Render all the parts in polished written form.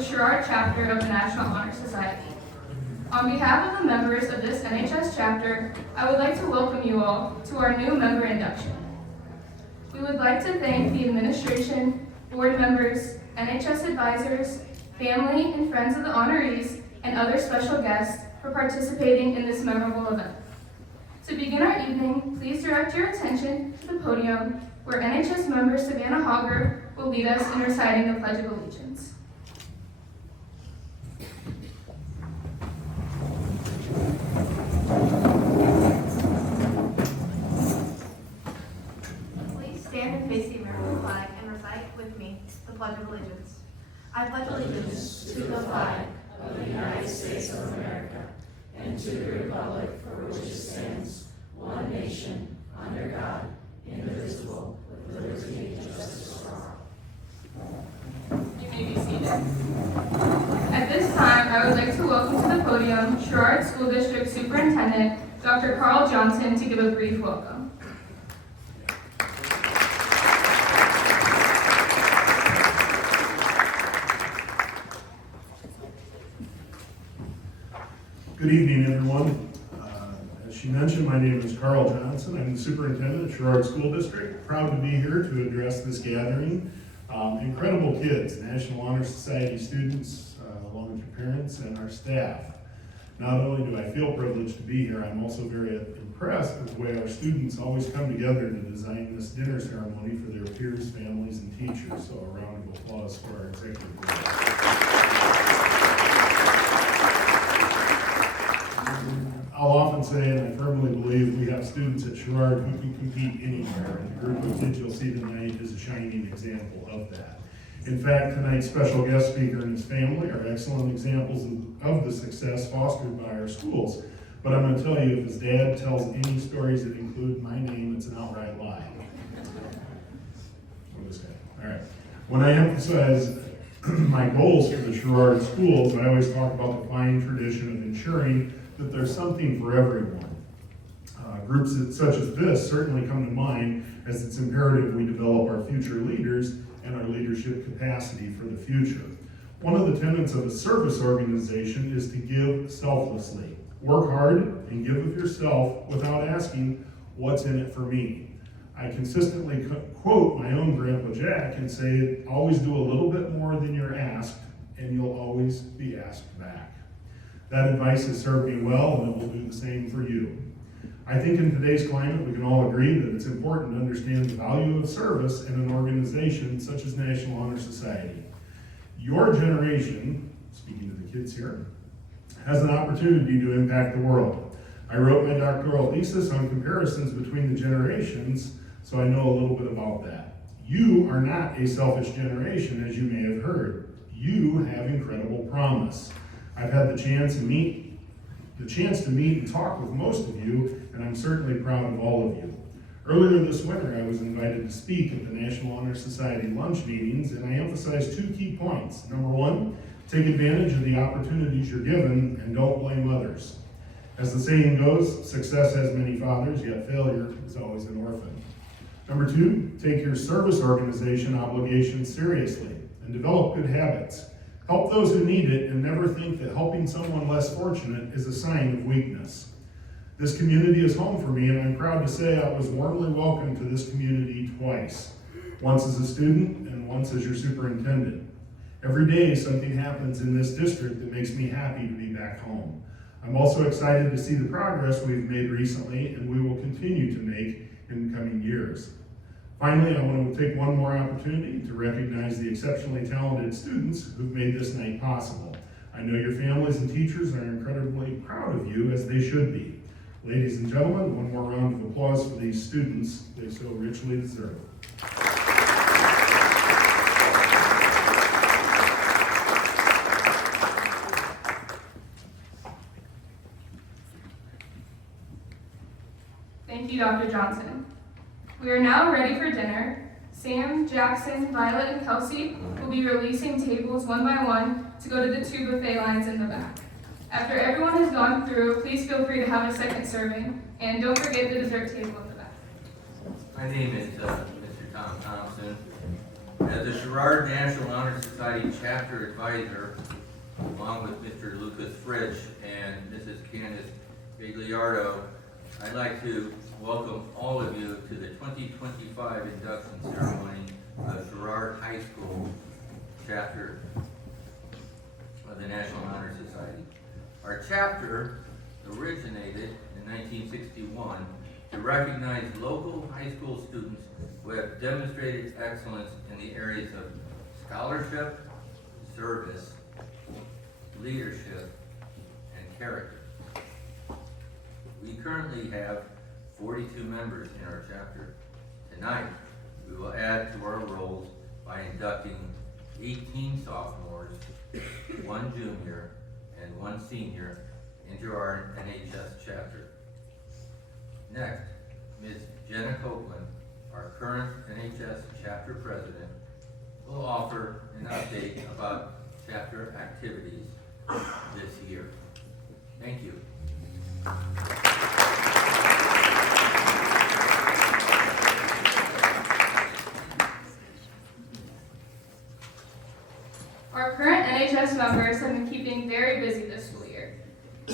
the Sherrard chapter of the National Honor Society. On behalf of the members of this NHS chapter, I would like to welcome you all to our new member induction. We would like to thank the administration, board members, NHS advisors, family and friends of the honorees, and other special guests for participating in this memorable event. To begin our evening, please direct your attention to the podium where NHS member Savannah Hogger will lead us in reciting the Pledge of Allegiance. Please stand and face the American flag and recite with me the Pledge of Allegiance. I pledge allegiance to the flag of the United States of America and to the republic for which it stands, one nation, under God, indivisible, with liberty and justice for all. You may be seated. At this time, I would like to welcome to the podium Sherrard School District Superintendent, Dr. Carl Johnson, to give a brief welcome. Good evening, everyone. As she mentioned, my name is Carl Johnson. I'm the superintendent at Sherrard School District. Proud to be here to address this gathering. Incredible kids, National Honor Society students, along with your parents and our staff. Not only do I feel privileged to be here, I'm also very impressed with the way our students always come together to design this dinner ceremony for their peers, families, and teachers. So a round of applause for our executive board. I'll often say, and I firmly believe, we have students at Sherrard who can compete anywhere, and the group of kids you'll see tonight is a shining example of that. In fact, tonight's special guest speaker and his family are excellent examples of the success fostered by our schools. But I'm going to tell you, if his dad tells any stories that include my name, it's an outright lie. Or this guy. All right. When I emphasize my goals for the Sherrard schools, I always talk about the fine tradition of ensuring that there's something for everyone. Groups such as this certainly come to mind, as it's imperative we develop our future leaders and our leadership capacity for the future. One of the tenets of a service organization is to give selflessly. Work hard and give of yourself without asking, what's in it for me? I consistently quote my own Grandpa Jack and say, always do a little bit more than you're asked, and you'll always be asked back. That advice has served me well, and it will do the same for you. I think in today's climate, we can all agree that it's important to understand the value of service in an organization such as National Honor Society. Your generation, speaking to the kids here, has an opportunity to impact the world. I wrote my doctoral thesis on comparisons between the generations, so I know a little bit about that. You are not a selfish generation, as you may have heard. You have incredible promise. I've had the chance to meet and talk with most of you, and I'm certainly proud of all of you. Earlier this winter, I was invited to speak at the National Honor Society lunch meetings, and I emphasized two key points. Number one, take advantage of the opportunities you're given and don't blame others. As the saying goes, success has many fathers, yet failure is always an orphan. Number two, take your service organization obligations seriously and develop good habits. Help those who need it, and never think that helping someone less fortunate is a sign of weakness. This community is home for me, and I'm proud to say I was warmly welcomed to this community twice. Once as a student, and once as your superintendent. Every day something happens in this district that makes me happy to be back home. I'm also excited to see the progress we've made recently, and we will continue to make in the coming years. Finally, I want to take one more opportunity to recognize the exceptionally talented students who've made this night possible. I know your families and teachers are incredibly proud of you, as they should be. Ladies and gentlemen, one more round of applause for these students they so richly deserve. Thank you, Dr. Johnson. We are now ready for dinner. Sam, Jackson, Violet, and Kelsey will be releasing tables one by one to go to the two buffet lines in the back. After everyone has gone through, please feel free to have a second serving, and don't forget the dessert table at the back. My name is Mr. Tom Thompson. As a Sherrard National Honor Society chapter advisor, along with Mr. Lucas Fritsch and Mrs. Candace Bigliardo, I'd like to welcome all of you to the 2025 induction ceremony of Sherrard High School chapter of the National Honor Society. Our chapter originated in 1961 to recognize local high school students who have demonstrated excellence in the areas of scholarship, service, leadership, and character. We currently have 42 members in our chapter. Tonight, we will add to our rolls by inducting 18 sophomores, 1 junior, and 1 senior into our NHS chapter. Next, Ms. Jenna Copeland, our current NHS chapter president, will offer an update about chapter activities this year. Thank you. Our current NHS members have been keeping very busy this school year.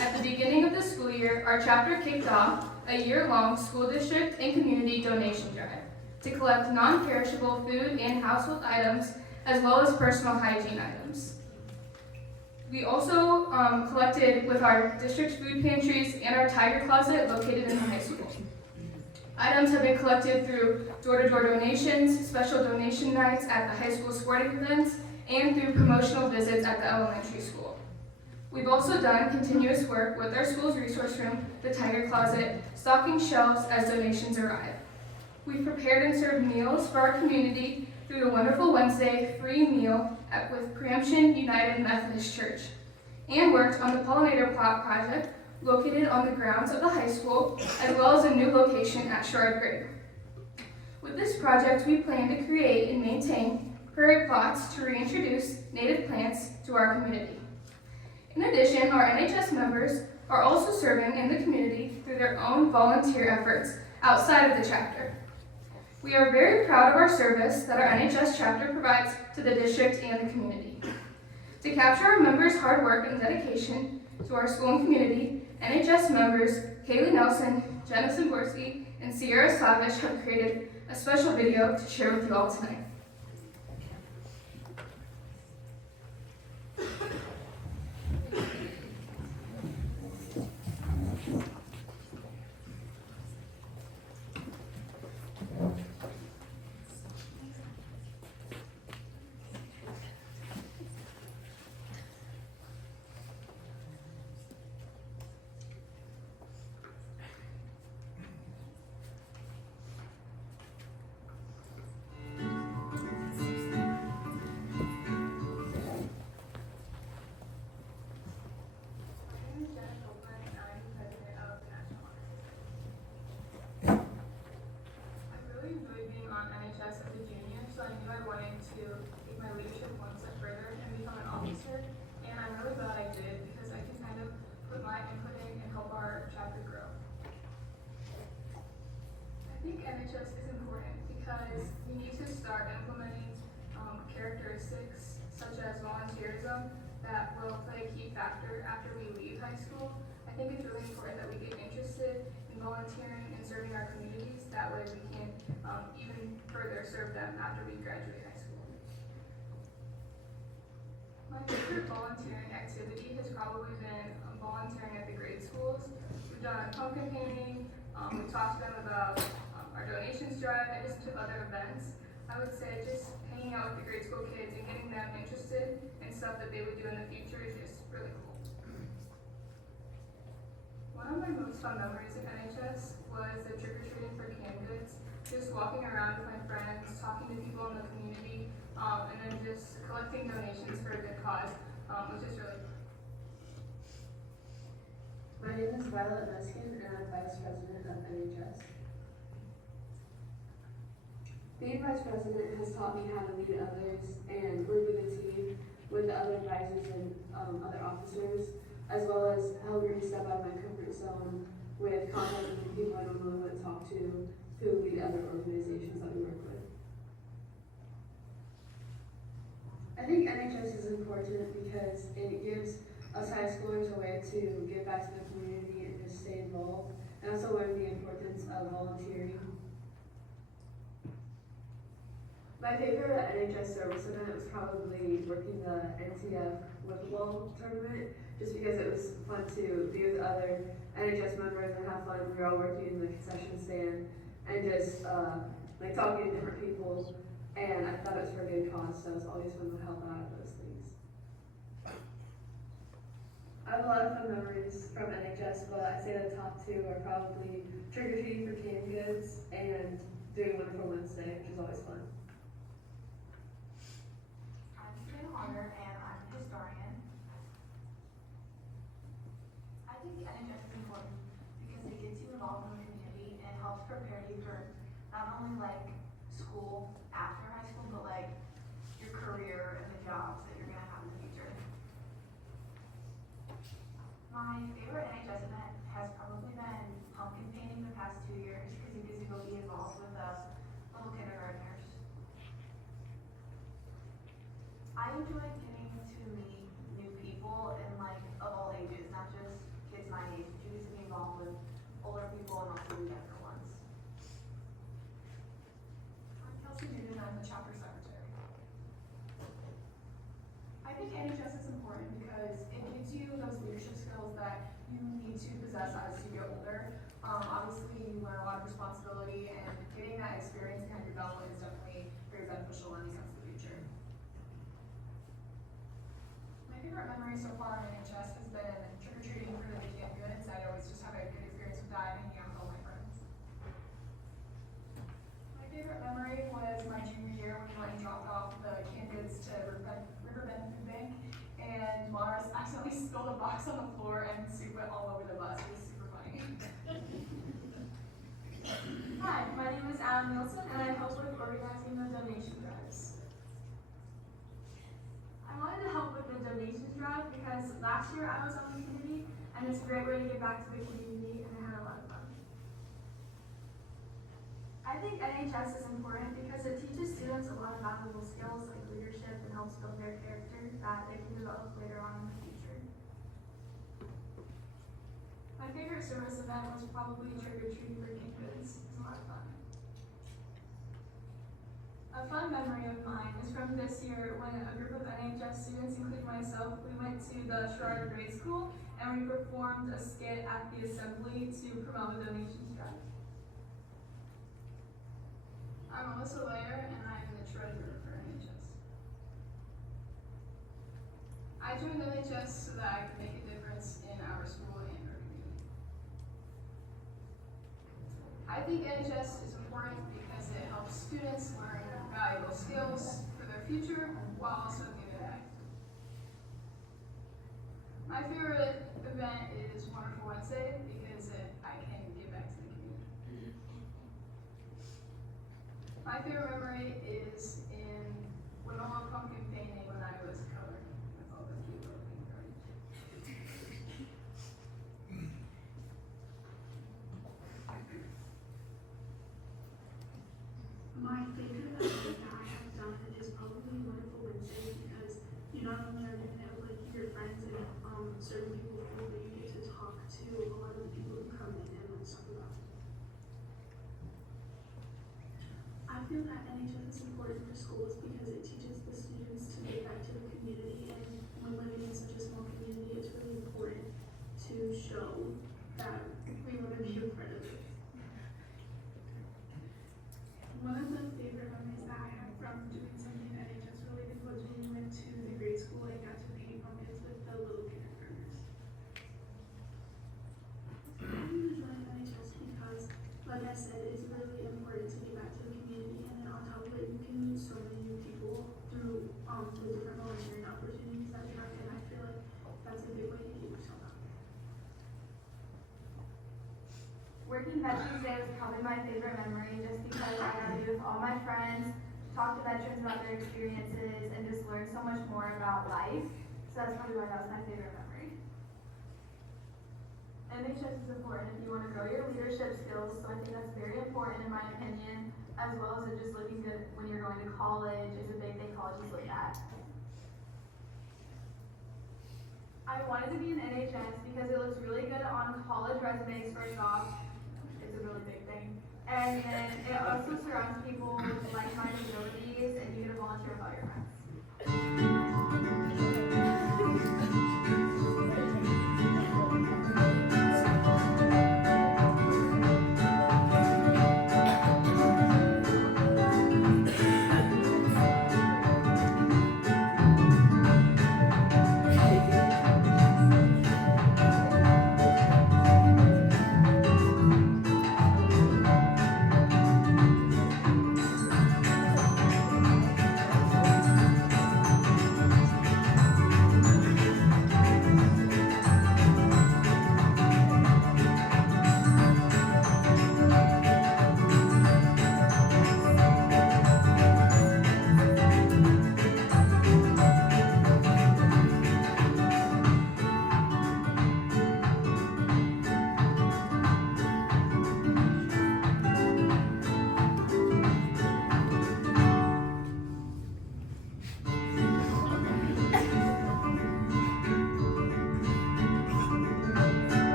At the beginning of the school year, our chapter kicked off a year-long school district and community donation drive to collect non-perishable food and household items, as well as personal hygiene items. We also collected with our district food pantries and our tiger closet located in the high school. Items have been collected through door-to-door donations, special donation nights at the high school sporting events, and through promotional visits at the elementary school. We've also done continuous work with our school's resource room, the tiger closet, stocking shelves as donations arrive. We've prepared and served meals for our community through the Wonderful Wednesday free meal with Preemption United Methodist Church, and worked on the pollinator plot project located on the grounds of the high school, as well as a new location at Sherrard Greater. With this project, we plan to create and maintain prairie plots to reintroduce native plants to our community. In addition, our NHS members are also serving in the community through their own volunteer efforts outside of the chapter. We are very proud of our service that our NHS chapter provides to the district and the community. To capture our members' hard work and dedication to our school and community, NHS members Kaylee Nelson, Jenison Borski, and Sierra Slavish have created a special video to share with you all tonight. NHS is important because we need to start implementing characteristics such as volunteerism that will play a key factor after we leave high school. I think it's really important that we get interested in volunteering and serving our communities. That way we can even further serve them after we graduate high school. My favorite volunteering activity has probably been volunteering at the grade schools. We've done pumpkin painting, we've talked to them about our donations drive, and just to other events. I would say just hanging out with the grade school kids and getting them interested in stuff that they would do in the future is just really cool. One of my most fun memories of NHS was the trick-or-treating for canned goods. Just walking around with my friends, talking to people in the community, and then just collecting donations for a good cause, which is really fun. My name is Brylan Bender, and I'm Vice President of NHS. Being Vice President has taught me how to lead others and work with a team with the other advisors and other officers, as well as helping me step out of my comfort zone with contacting the people I normally wouldn't talk to who lead other organizations that we work with. I think NHS is important because it gives us high schoolers a way to give back to the community and just stay involved, and also learn the importance of volunteering. My favorite NHS service event was probably working the NCF Whippleball tournament, just because it was fun to be with other NHS members and have fun. We were all working in the concession stand and just like talking to different people, and I thought it was for a good cause, so it's always fun to help out at those things. I have a lot of fun memories from NHS, but I'd say the top two are probably trick-or-treating for canned goods and doing Wonderful Wednesday, which is always fun. I'm Flynn and I'm a historian. I think the NHS is important because it gets you involved in the community and helps prepare you for not only like school after high school, but like your career and the jobs that you're gonna have in the future. My favorite NHS event has probably been pumpkin painting the past 2 years because you get to go be involved with the little kindergartners. I enjoy getting to meet new people and like of all ages, not just kids my age, but you get to be involved with older people and also the younger ones. And I'm the chapter secretary. I think NHS is important because it gives you those leadership skills that you need to possess as you get older. Obviously, you learn a lot of responsibility, and getting that experience behind your belt is definitely very beneficial when it comes to the future. My favorite memory so far in NHS has been trick-or-treating for the canned goods. I always just have a good experience with that and hanging out with all my friends. My favorite memory was my junior year when we went and dropped off the canned goods to Riverbend Food Bank, and Mars accidentally spilled a box on the floor and soup went all over the bus. It was super funny. Hi, my name is Adalynn Thomas, and I help with organizing the donation drives. I wanted to help with the donations drive because last year I was on the committee, and it's a great way to give back to the community, and I had a lot of fun. I think NHS is important because it teaches students a lot of valuable skills like leadership and helps build their character that they can develop later on in the future. My favorite service event was probably trick-or-treating for canned goods. It was a lot of fun. A fun memory of mine is from this year when a group of NHS students, including myself, we went to the Sherrard High School and we performed a skit at the assembly to promote a donations drive. I'm Melissa Layer, and I'm the treasurer for NHS. I joined NHS so that I could make a difference in our school and our community. I think NHS is important because it helps students learn valuable skills for their future while also giving back. My favorite event is Wonderful Wednesday because I can give back to the community. My favorite memory is in Winona pumpkin painting when I was coloring with all the cute little pink drawings. My favorite event that I have done is probably Wonderful Wednesday because you not only are going to have like your friends and certain people from but you get to talk to a lot of the people who come in and like talk about. I feel that NHS is important for schools because it teaches the students to give back to the community, and when living in such a small community, it's really important to show that we want to be a part of it. One of the favorite memories that I have from doing something NHS related was when we went to the grade school and got to paint pumpkins with the little kindergartners. I really enjoy NHS because, like I said, it's really important to give back to the community, and then on top of it, you can meet so many new people through the different volunteering opportunities that you have, and I feel like that's a good way to get yourself out there. Working Veterans Day was probably my favorite memory just because I got to be with all my friends, talk to veterans about their experiences, and just learn so much more about life. So that's probably why that was my favorite memory. NHS is important if you want to grow your leadership skills, so I think that's very important in my opinion, as well as it just looking good when you're going to college is a big thing colleges look at. I wanted to be in NHS because it looks really good on college resumes, first off. It's a really big thing. And then it also surrounds people with like-minded abilities, and you get to volunteer with all your friends.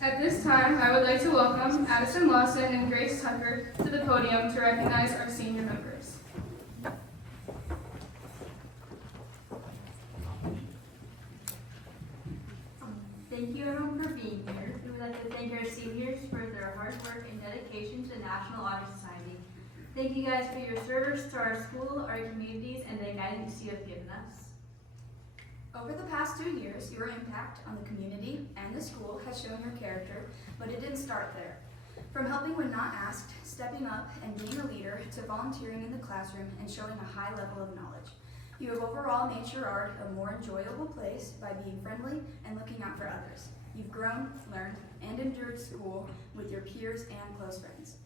At this time, I would like to welcome Addison Lawson and Grace Tucker to the podium to recognize our senior members. Thank you everyone for being here. We would like to thank our seniors for their hard work and dedication to the National Honor Society. Thank you guys for your service to our school, our communities, and the guidance you have given us. Over the past 2 years, your impact on the community and the school has shown your character, but it didn't start there. From helping when not asked, stepping up, and being a leader, to volunteering in the classroom and showing a high level of knowledge. You have overall made Sherrard a more enjoyable place by being friendly and looking out for others. You've grown, learned, and endured school with your peers and close friends.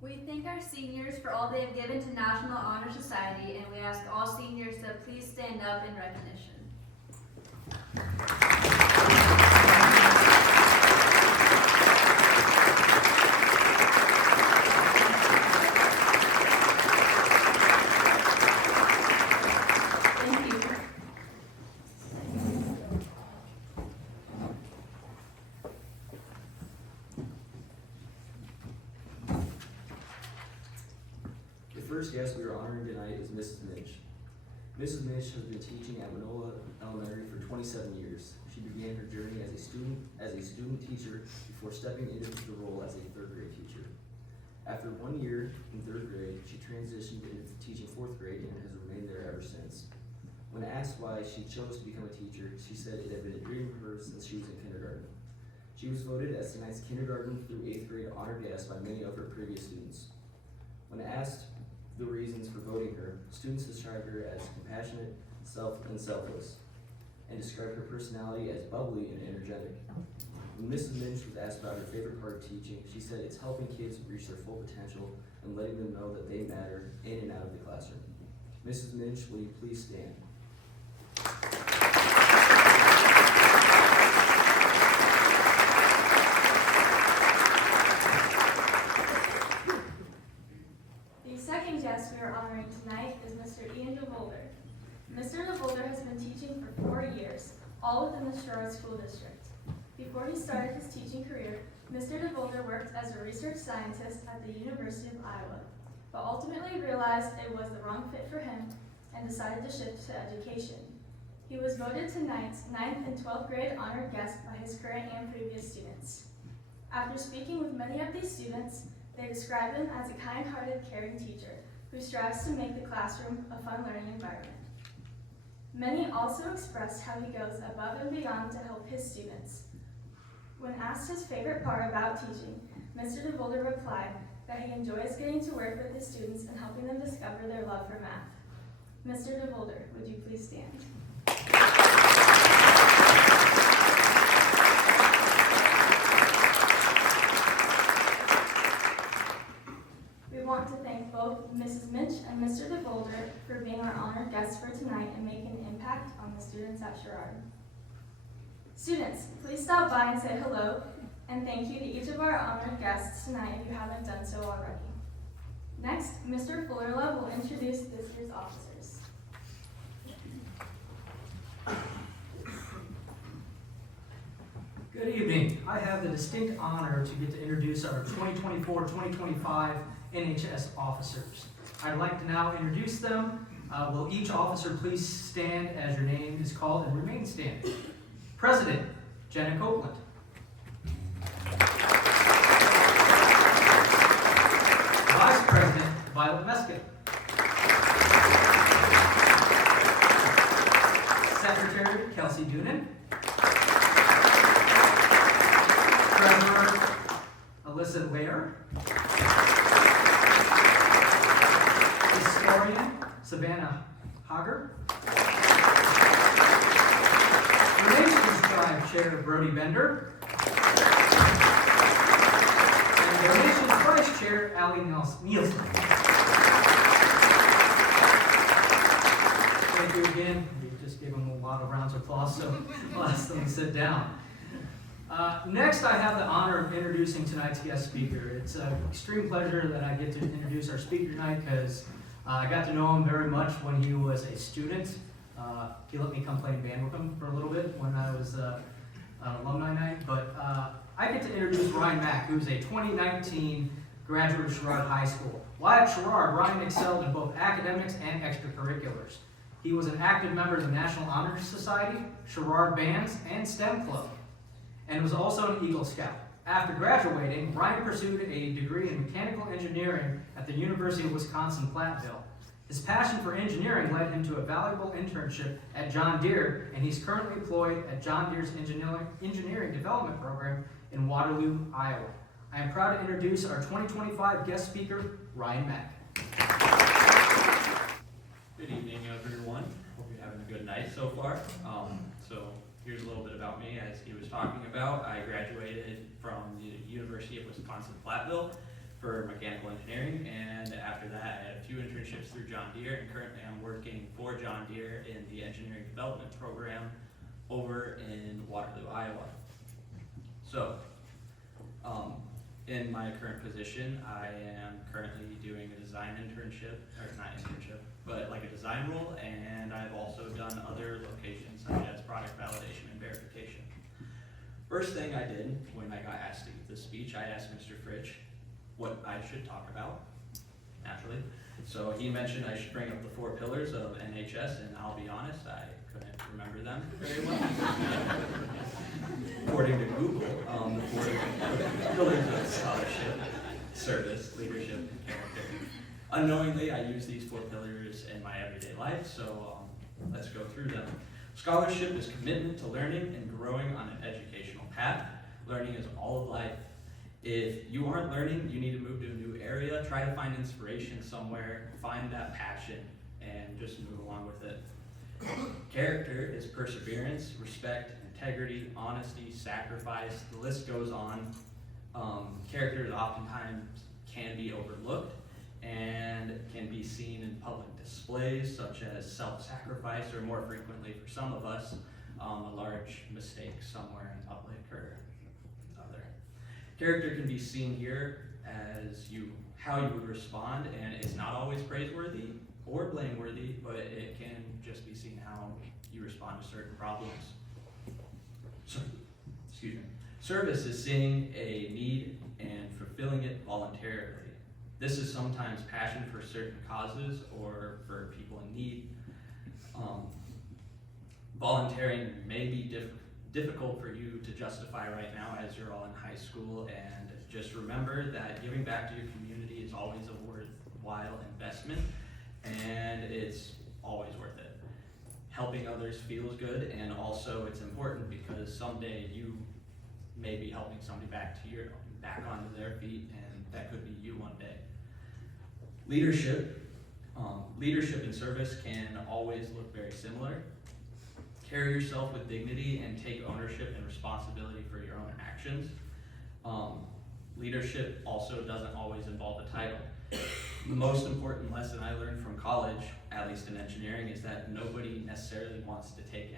We thank our seniors for all they have given to National Honor Society, and we ask all seniors to please stand up in recognition. Thank you. The first guest we are honoring tonight is Mrs. Mitch. Mrs. Mitch has been teaching at Manola Elementary for 27 years. She began her journey as a student teacher before stepping into the role as a third grade teacher. After 1 year in third grade, she transitioned into teaching fourth grade and has remained there ever since. When asked why she chose to become a teacher, she said it had been a dream of hers since she was in kindergarten. She was voted as tonight's kindergarten through 8th grade honor guest by many of her previous students. When asked the reasons for voting her, students described her as compassionate, selfless, and described her personality as bubbly and energetic. When Mrs. Minch was asked about her favorite part of teaching, she said it's helping kids reach their full potential and letting them know that they matter in and out of the classroom. Mrs. Minch, will you please stand? The second guest we are honoring tonight is Mr. Ian DeWolder. Mr. DeWolder has been teaching for 4 years, all within the Sherrard School District. Before he started his teaching career, Mr. DeWolder worked as a research scientist at the University of Iowa, but ultimately realized it was the wrong fit for him and decided to shift to education. He was voted tonight's 9th and 12th grade honored guest by his current and previous students. After speaking with many of these students, they describe him as a kind-hearted, caring teacher who strives to make the classroom a fun learning environment. Many also expressed how he goes above and beyond to help his students. When asked his favorite part about teaching, Mr. DeWolder replied that he enjoys getting to work with his students and helping them discover their love for math. Mr. DeWolder, would you please stand? We want to thank both Mrs. Minch and Mr. DeWolder for being our honored guests for tonight and making an impact on the students at Sherrard. Students, please stop by and say hello, and thank you to each of our honored guests tonight if you haven't done so already. Next, Mr. Fullerlove will introduce this year's officers. Good evening. I have the distinct honor to get to introduce our 2024-2025 NHS officers. I'd like to now introduce them. Will each officer please stand as your name is called and remain standing? President, Jenna Copeland. Vice President, Violet Meskin. Secretary, Kelsey Doonan. Treasurer, Alyssa Lair. Historian, Savannah Hager. Donations Tribe Chair, Brylan Bender. And Donations Vice Chair, Allie Nielsen. Thank you again. We just gave them a lot of rounds of applause, so I'll ask them to sit down. Next, I have the honor of introducing tonight's guest speaker. It's an extreme pleasure that I get to introduce our speaker tonight because I got to know him very much when he was a student. He let me come play in band with him for a little bit when I was on alumni night. But I get to introduce Ryan Mack, who's a 2019 graduate of Sherrard High School. While at Sherrard, Ryan excelled in both academics and extracurriculars. He was an active member of the National Honor Society, Sherrard Bands, and STEM Club, and was also an Eagle Scout. After graduating, Ryan pursued a degree in mechanical engineering at the University of Wisconsin-Platteville. His passion for engineering led him to a valuable internship at John Deere, and he's currently employed at John Deere's engineering development program in Waterloo, Iowa. I am proud to introduce our 2025 guest speaker, Ryan Mack. Good evening, everyone. Hope you're having a good night so far. So here's a little bit about me. As he was talking about, I graduated from the University of Wisconsin-Platteville for mechanical engineering, and after that I had a few internships through John Deere, and currently I'm working for John Deere in the engineering development program over in Waterloo, Iowa. So, in my current position, I am currently doing a design internship, or not internship, but like a design role, and I've also done other locations such as product validation and verification. First thing I did when I got asked to give this speech, I asked Mr. Fritsch what I should talk about, naturally. So he mentioned I should bring up the 4 pillars of NHS, and I'll be honest, I couldn't remember them very well. According to Google, the 4 pillars of scholarship, service, leadership, and character. Unknowingly, I use these 4 pillars in my everyday life, so let's go through them. Scholarship is commitment to learning and growing on an educational path. Learning is all of life. If you aren't learning, you need to move to a new area, try to find inspiration somewhere, find that passion, and just move along with it. Character is perseverance, respect, integrity, honesty, sacrifice, the list goes on. Characters oftentimes can be overlooked and can be seen in public displays such as self-sacrifice, or more frequently for some of us, a large mistake somewhere in public or other. Character can be seen here as how you would respond, and it's not always praiseworthy or blameworthy, but it can just be seen how you respond to certain problems. Service is seeing a need and fulfilling it voluntarily. This is sometimes passion for certain causes or for people in need. Volunteering may be difficult for you to justify right now as you're all in high school, and just remember that giving back to your community is always a worthwhile investment, and it's always worth it. Helping others feels good, and also it's important because someday you may be helping somebody back onto their feet, and that could be you one day. Leadership and service can always look very similar. Carry yourself with dignity and take ownership and responsibility for your own actions. Leadership also doesn't always involve a title. The most important lesson I learned from college, at least in engineering, is that nobody necessarily wants to take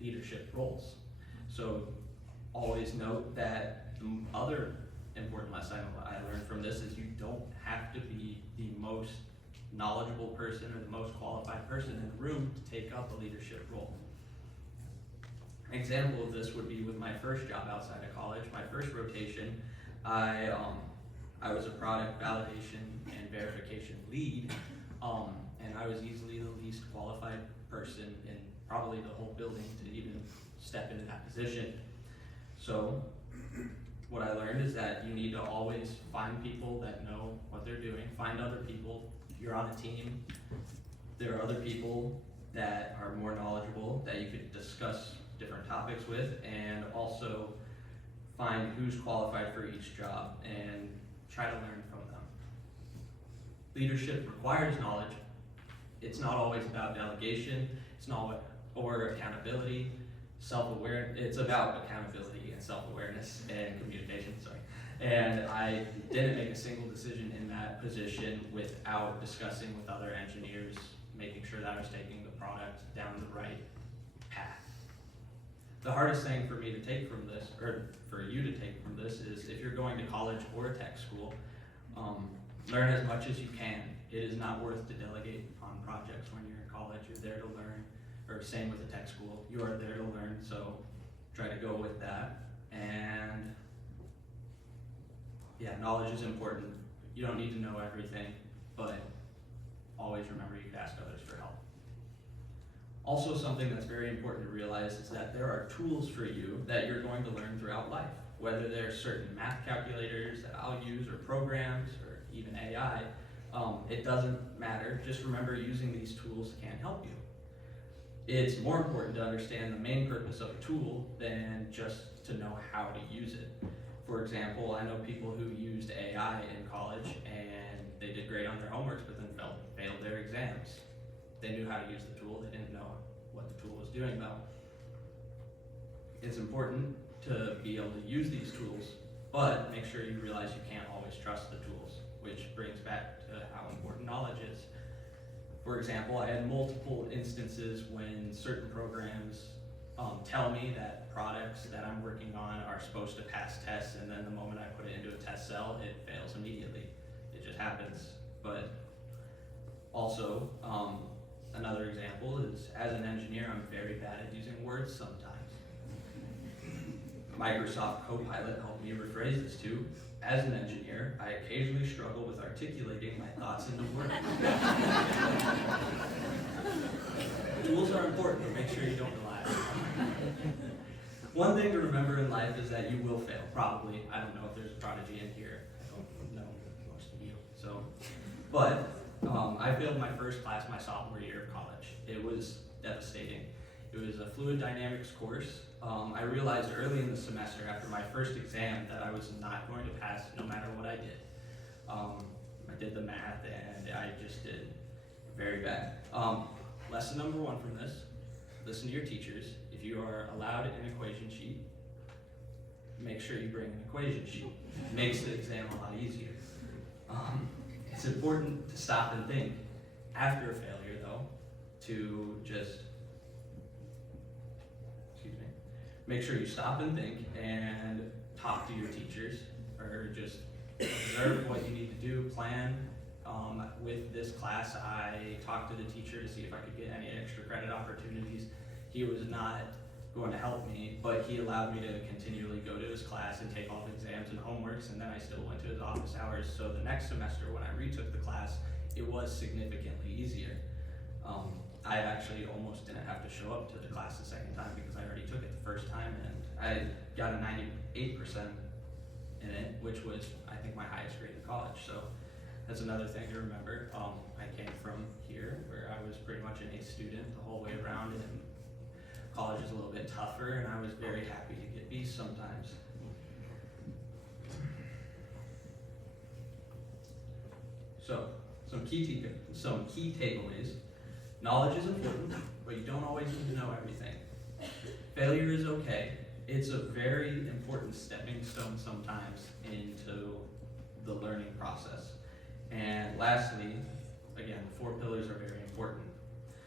leadership roles. So always note that the other important lesson I learned from this is you don't have to be the most knowledgeable person or the most qualified person in the room to take up a leadership role. An example of this would be with my first job outside of college. My first rotation, I was a product validation and verification lead, and I was easily the least qualified person in probably the whole building to even step into that position. So what I learned is that you need to always find people that know what they're doing, find other people. You're on a team, there are other people that are more knowledgeable that you could discuss different topics with, and also find who's qualified for each job and try to learn from them. Leadership requires knowledge. It's not always about delegation, or accountability, self-awareness. It's about accountability and self-awareness and communication, And I didn't make a single decision in that position without discussing with other engineers, making sure that I was taking the product down the right path. The hardest thing for me to take from this, or for you to take from this, is if you're going to college or tech school, learn as much as you can. It is not worth to delegate on projects when you're in college. You're there to learn, or same with the tech school. You are there to learn, so try to go with that. And yeah, knowledge is important. You don't need to know everything, but always remember you can ask others for help. Also, something that's very important to realize is that there are tools for you that you're going to learn throughout life. Whether they're certain math calculators that I'll use, or programs, or even AI, it doesn't matter. Just remember using these tools can help you. It's more important to understand the main purpose of a tool than just to know how to use it. For example, I know people who used AI in college and they did great on their homeworks, but then failed their exams. They knew how to use the tool, they didn't know what the tool was doing though. It's important to be able to use these tools, but make sure you realize you can't always trust the tools, which brings back to how important knowledge is. For example, I had multiple instances when certain programs tell me that products that I'm working on are supposed to pass tests, and then the moment I put it into a test cell, it fails immediately. It just happens. But also, another example is, as an engineer, I'm very bad at using words sometimes. Microsoft Copilot helped me rephrase this too. As an engineer, I occasionally struggle with articulating my thoughts into words. Tools are important, but make sure you don't rely on them. One thing to remember in life is that you will fail, probably. I don't know if there's a prodigy in here. I don't know most of you. But I failed my first class my sophomore year of college. It was devastating. It was a fluid dynamics course. I realized early in the semester after my first exam that I was not going to pass no matter what I did. I did the math and I just did very bad. Lesson number 1 from this, listen to your teachers. If you are allowed an equation sheet, make sure you bring an equation sheet. It makes the exam a lot easier. It's important to stop and think after a failure, though, to just, make sure you stop and think and talk to your teachers, or just observe what you need to do, plan. With this class, I talked to the teacher to see if I could get any extra credit opportunities. He was not going to help me, but he allowed me to continually go to his class and take all the exams and homeworks, and then I still went to his office hours. So the next semester when I retook the class, it was significantly easier. I actually almost didn't have to show up to the class the second time because I already took it the first time, and I got a 98% in it, which was, I think, my highest grade in college. So that's another thing to remember. I came from here where I was pretty much an A student the whole way around, and college is a little bit tougher, and I was very happy to get B's sometimes. So, some key takeaways. Knowledge is important, but you don't always need to know everything. Failure is okay. It's a very important stepping stone sometimes into the learning process. And lastly, again, the 4 pillars are very important.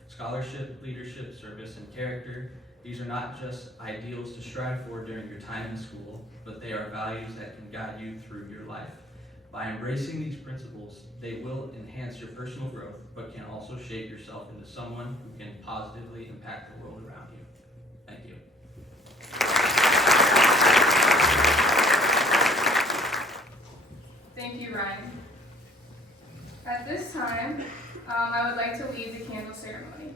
Scholarship, leadership, service, and character. These are not just ideals to strive for during your time in school, but they are values that can guide you through your life. By embracing these principles, they will enhance your personal growth, but can also shape yourself into someone who can positively impact the world around you. Thank you. Thank you, Ryan. At this time, I would like to lead the candle ceremony.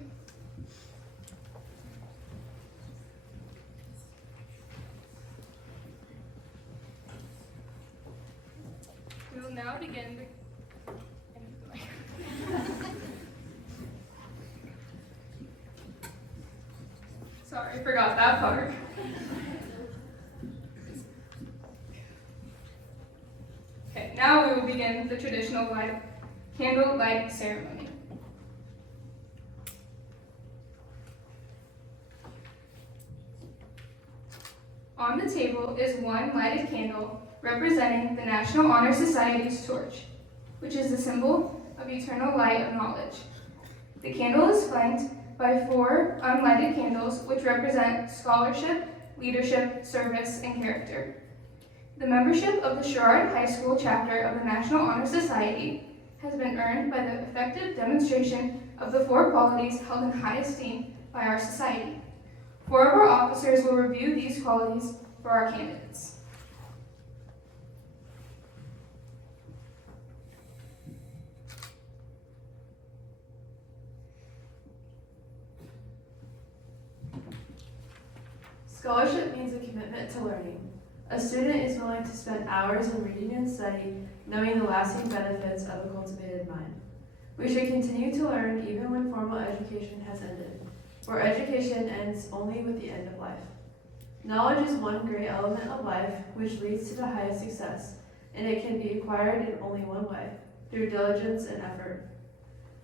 We will now begin the Sorry, I forgot that part. Okay, now we will begin the traditional candle light ceremony. On the table is one lighted candle representing the National Honor Society's torch, which is the symbol of eternal light of knowledge. The candle is flanked by 4 unlighted candles, which represent scholarship, leadership, service, and character. The membership of the Sherrard High School chapter of the National Honor Society has been earned by the effective demonstration of the 4 qualities held in high esteem by our society. 4 of our officers will review these qualities for our candidates. Scholarship means a commitment to learning. A student is willing to spend hours in reading and study, knowing the lasting benefits of a cultivated mind. We should continue to learn even when formal education has ended, for education ends only with the end of life. Knowledge is one great element of life which leads to the highest success, and it can be acquired in only one way, through diligence and effort.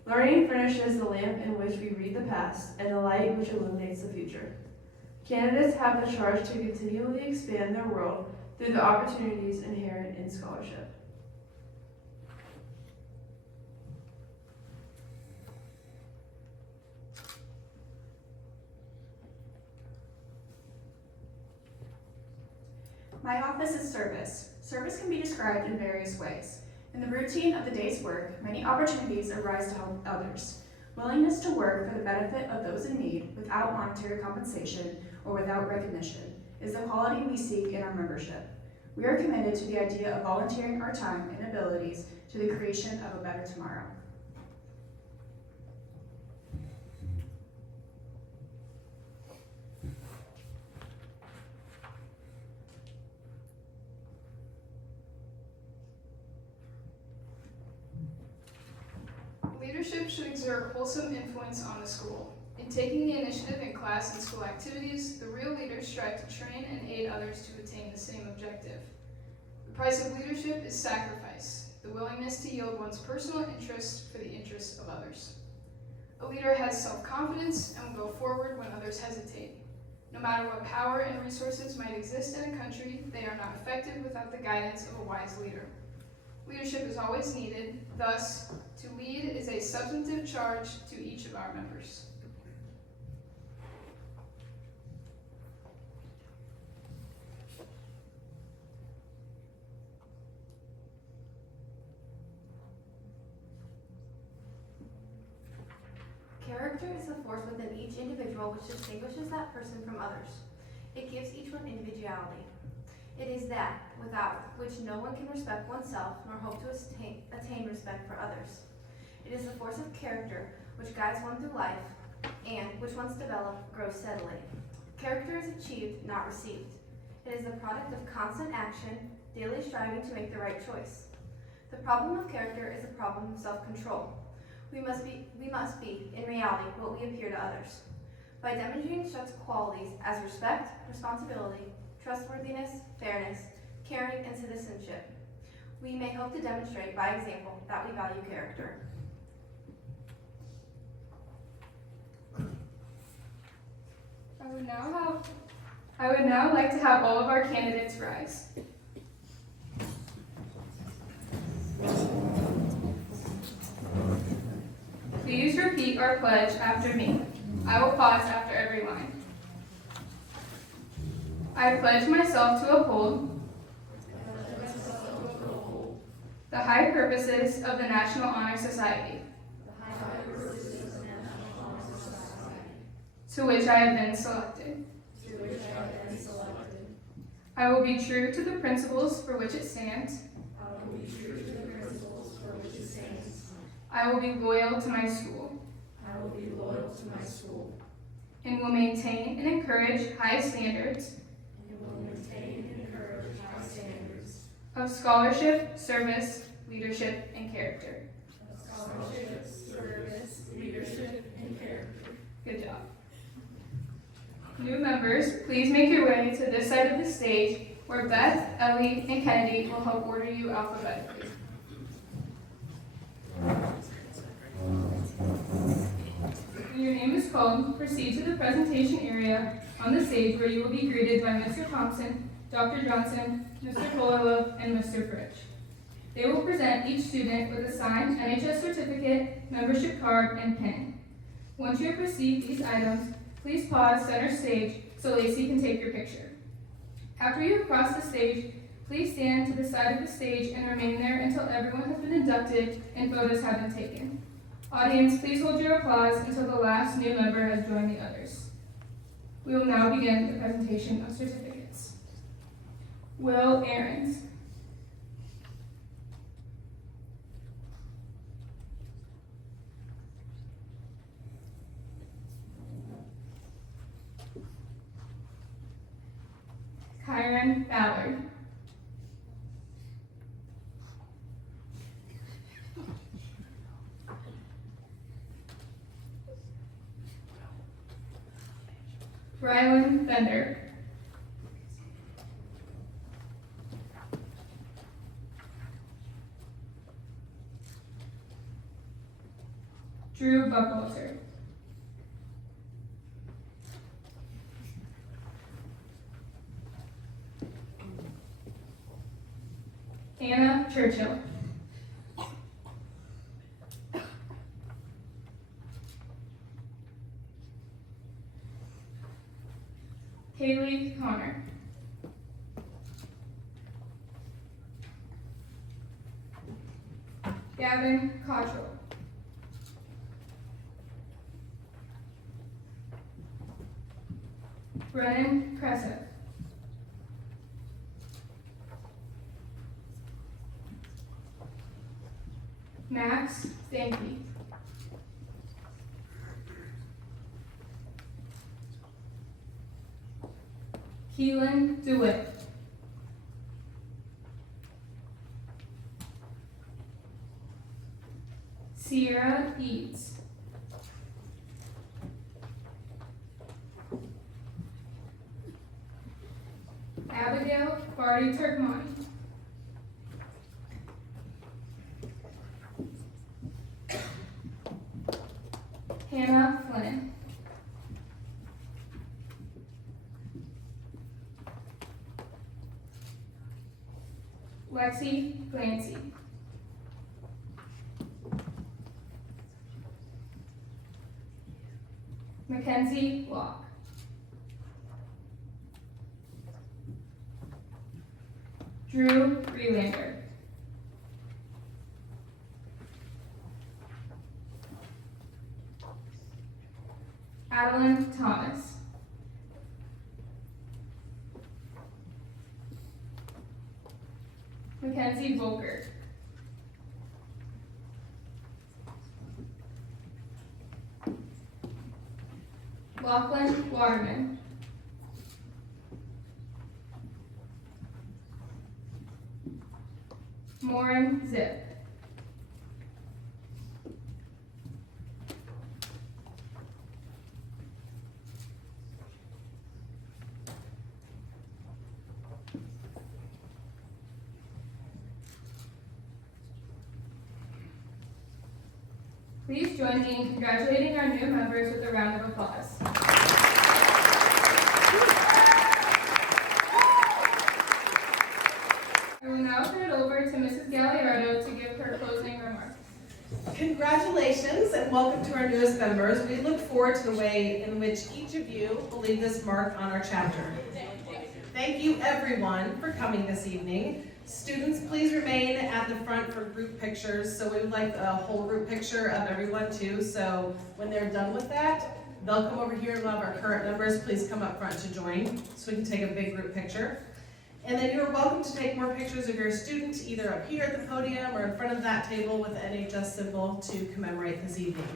Learning furnishes the lamp in which we read the past and the light which illuminates the future. Candidates have the charge to continually expand their world through the opportunities inherent in scholarship. My office is service. Service can be described in various ways. In the routine of the day's work, many opportunities arise to help others. Willingness to work for the benefit of those in need without monetary compensation or without recognition is the quality we seek in our membership. We are committed to the idea of volunteering our time and abilities to the creation of a better tomorrow. Leadership should exert wholesome influence on the school. In taking the initiative in class and school activities, the real leaders strive to train and aid others to attain the same objective. The price of leadership is sacrifice, the willingness to yield one's personal interests for the interests of others. A leader has self-confidence and will go forward when others hesitate. No matter what power and resources might exist in a country, they are not effective without the guidance of a wise leader. Leadership is always needed, thus, to lead is a substantive charge to each of our members. Character is the force within each individual which distinguishes that person from others. It gives each one individuality. It is that, without which no one can respect oneself nor hope to attain respect for others. It is the force of character which guides one through life and, which once developed, grows steadily. Character is achieved, not received. It is the product of constant action, daily striving to make the right choice. The problem of character is a problem of self-control. We must be, in reality, what we appear to others. By demonstrating such qualities as respect, responsibility, trustworthiness, fairness, caring, and citizenship, we may hope to demonstrate by example that we value character. I would now like to have all of our candidates rise. Please repeat our pledge after me. I will pause after every line. I pledge myself to uphold the high purposes of the National Honor Society, to which I have been selected. I will be true to the principles for which it stands. I will be loyal to my school. And will maintain and encourage high standards of scholarship, service, leadership, and character. Good job. New members, please make your way to this side of the stage where Beth, Ellie, and Kennedy will help order you alphabetically. When your name is called, proceed to the presentation area on the stage where you will be greeted by Mr. Thompson, Dr. Johnson, Mr. Colillo, and Mr. Fritsch. They will present each student with a signed NHS certificate, membership card, and pin. Once you have received these items, please pause center stage so Lacey can take your picture. After you have crossed the stage, please stand to the side of the stage and remain there until everyone has been inducted and photos have been taken. Audience, please hold your applause until the last new member has joined the others. We will now begin the presentation of certificates. Will Ahrens. Kyran Ballard. Brylan Bender. Drew Buckwalter. Anna Churchill. Kaylee Conner. Gavin Cottrell. Brennan Cresap. Dehnke. Keelyn DeWitt. Eads. Abigail Fardi-Turkmani. Lexi Glancey. Mckenzie Locke. Relander. Adalynn Thomas. Mackenzie Volkert. Lochlyn Waterman. Muireann Zippe. Please join me in congratulating our new members with a round of applause. I will now turn it over to Mrs. Galliardo to give her closing remarks. Congratulations and welcome to our newest members. We look forward to the way in which each of you will leave this mark on our chapter. Thank you everyone for coming this evening. Students, please remain at the front for group pictures. So we would like a whole group picture of everyone too. So when they're done with that, they'll come over here and we'll have our current members. Please come up front to join so we can take a big group picture. And then you're welcome to take more pictures of your student either up here at the podium or in front of that table with the NHS symbol to commemorate this evening.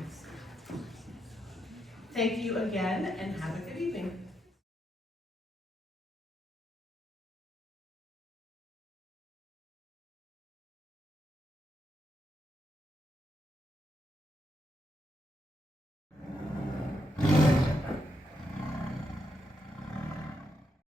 Thank you again and have a good evening.